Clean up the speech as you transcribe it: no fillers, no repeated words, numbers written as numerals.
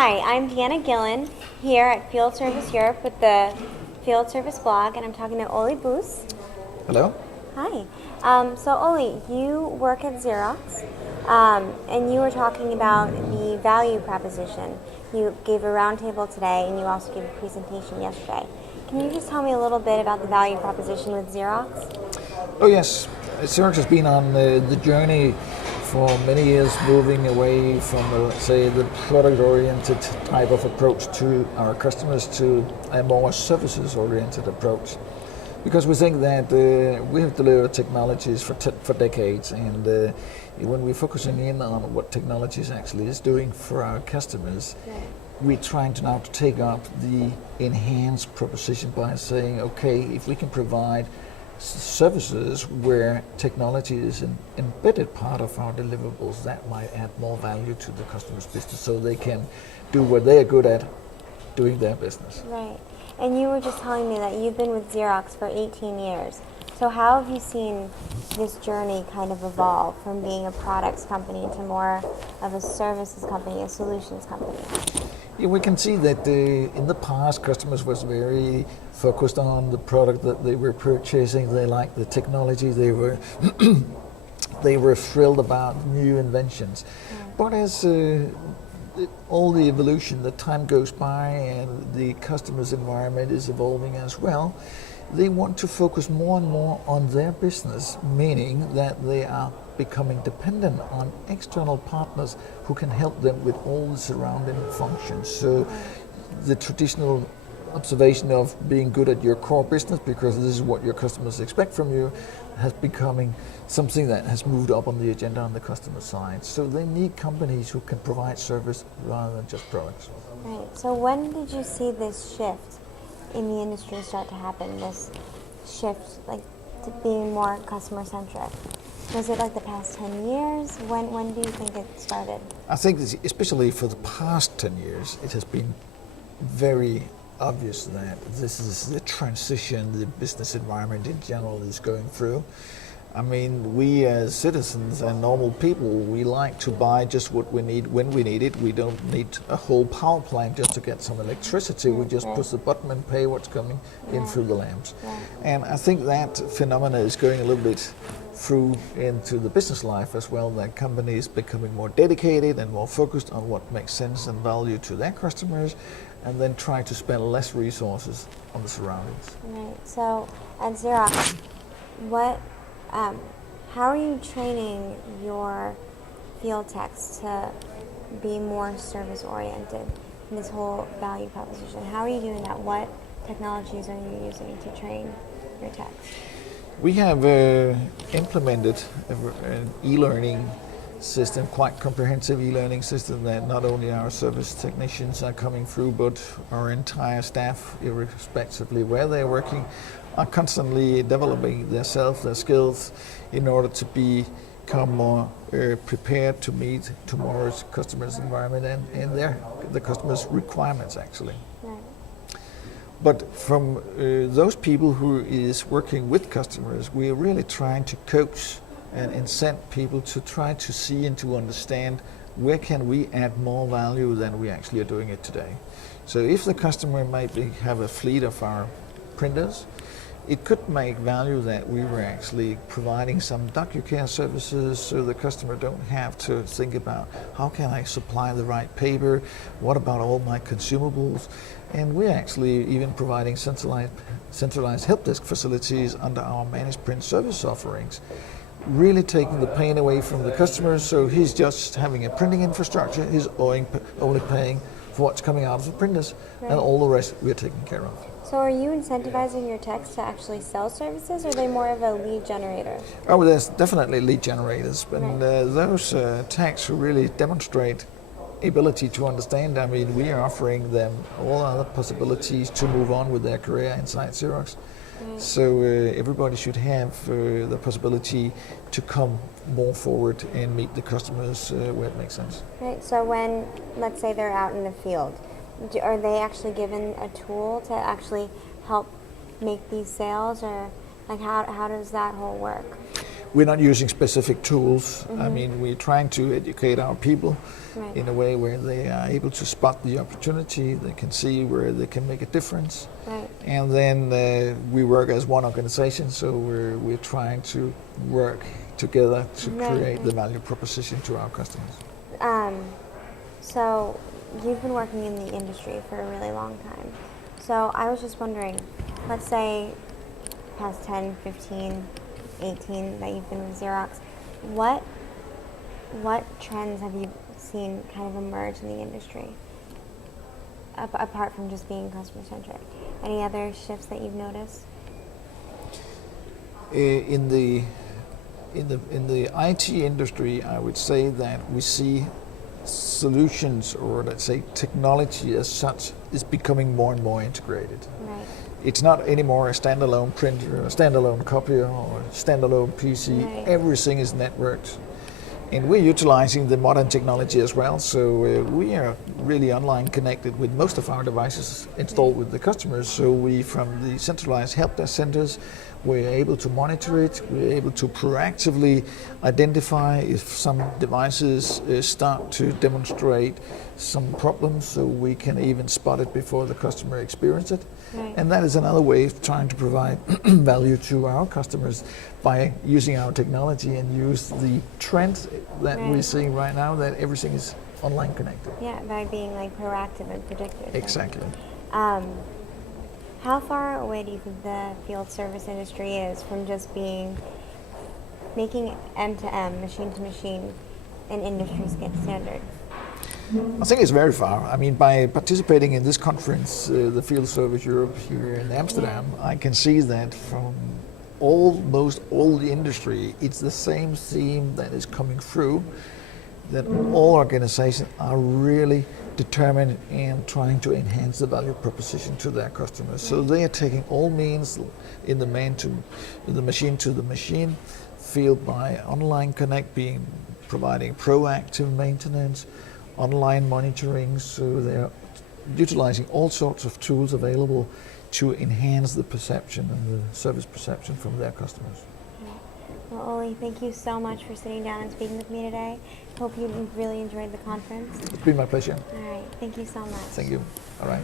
Hi, I'm Deanna Gillen here at Field Service Europe with the Field Service blog, and I'm talking to Ole Buus. Hello. Hi. So Ole, you work at Xerox, and you were talking about the value proposition. You gave a roundtable today, and you also gave a presentation yesterday. Can you just tell me a little bit about the value proposition with Xerox? Oh yes, Xerox has been on the journey for many years, moving away from, let's say, the product-oriented type of approach to our customers to a more services-oriented approach. Because we think that we have delivered technologies for decades, and when we're focusing in on what technologies actually is doing for our customers, we're trying to now take up the enhanced proposition by saying, okay, if we can provide services where technology is an embedded part of our deliverables, that might add more value to the customer's business so they can do what they are good at, doing their business. Right. And you were just telling me that you've been with Xerox for 18 years. So how have you seen this journey kind of evolve from being a products company to more of a services company, a solutions company? Yeah, we can see that in the past, customers was very focused on the product that they were purchasing. They liked the technology. They were they were thrilled about new inventions. But as all the evolution, the time goes by, and the customer's environment is evolving as well, they want to focus more and more on their business, meaning that they are becoming dependent on external partners who can help them with all the surrounding functions. So the traditional observation of being good at your core business, because this is what your customers expect from you, has becoming something that has moved up on the agenda on the customer side. So they need companies who can provide service rather than just products. Right. So when did you see this shift in the industry start to happen, this shift like to being more customer centric? Was it like the past 10 years? When do you think it started? I think especially for the past 10 years, it has been very obvious that this is the transition the business environment in general is going through. I mean, we as citizens and normal people, we like to buy just what we need when we need it. We don't need a whole power plant just to get some electricity. We just push the button and pay what's coming in through the lamps. And I think that phenomena is going a little bit through into the business life as well, that companies becoming more dedicated and more focused on what makes sense and value to their customers, and then try to spend less resources on the surroundings. Right. So at Xerox, how are you training your field techs to be more service oriented in this whole value proposition? How are you doing that? What technologies are you using to train your techs? We have implemented an e-learning system, quite comprehensive e-learning system, that not only our service technicians are coming through, but our entire staff, irrespectively where they're working, are constantly developing themselves, their skills, in order to become more prepared to meet tomorrow's customers' environment and the customers' requirements, actually. Right. But from those people who is working with customers, we are really trying to coach and incent people to try to see and to understand where can we add more value than we actually are doing it today. So if the customer might have a fleet of our printers, it could make value that we were actually providing some DocuCare services so the customer don't have to think about how can I supply the right paper, what about all my consumables, and we're actually even providing centralized help desk facilities under our managed print service offerings, really taking the pain away from the customer, so he's just having a printing infrastructure, he's only paying for what's coming out of the printers, and all the rest we're taking care of. So are you incentivizing your techs to actually sell services, or are they more of a lead generator? Oh, there's definitely lead generators, but those techs who really demonstrate ability to understand, I mean, we are offering them all other possibilities to move on with their career inside Xerox. So everybody should have the possibility to come more forward and meet the customers where it makes sense. Right. So when, let's say they're out in the field, are they actually given a tool to actually help make these sales, or like how does that whole work? we're not using specific tools. I mean, we're trying to educate our people Right. in a way where they are able to spot the opportunity, they can see where they can make a difference. Right. And then we work as one organization, so we're trying to work together to Right, create right. the value proposition to our customers. So you've been working in the industry for a really long time. So I was just wondering, let's say past 10, 15, 18 that you've been with Xerox, what trends have you seen kind of emerge in the industry? Apart from just being customer centric. Any other shifts that you've noticed? In the IT industry, I would say that we see solutions, or let's say technology as such, is becoming more and more integrated. Right. It's not anymore a standalone printer, a standalone copier, or a standalone PC. Right. Everything is networked. And we're utilizing the modern technology as well, so we are really online connected with most of our devices installed with the customers. So we, from the centralized help desk centers, we're able to monitor it, we're able to proactively identify if some devices start to demonstrate some problems, so we can even spot it before the customer experiences it. Right. And that is another way of trying to provide value to our customers by using our technology and use the trends that we're Right. seeing right now, that everything is online connected. Yeah, by being like proactive and predictive. Exactly. How far away do you think the field service industry is from just making M2M, machine to machine, an industry standard? I think it's very far. I mean, by participating in this conference, the Field Service Europe here in Amsterdam, I can see that from almost all the industry, it's the same theme that is coming through, that all organizations are really determined and trying to enhance the value proposition to their customers. So they are taking all means in the machine to the machine field by online connect, providing proactive maintenance, online monitoring, so they're utilizing all sorts of tools available to enhance the perception and the service perception from their customers. Well, Ole, thank you so much for sitting down and speaking with me today. Hope you really enjoyed the conference. It's been my pleasure. All right, thank you so much. Thank you. All right.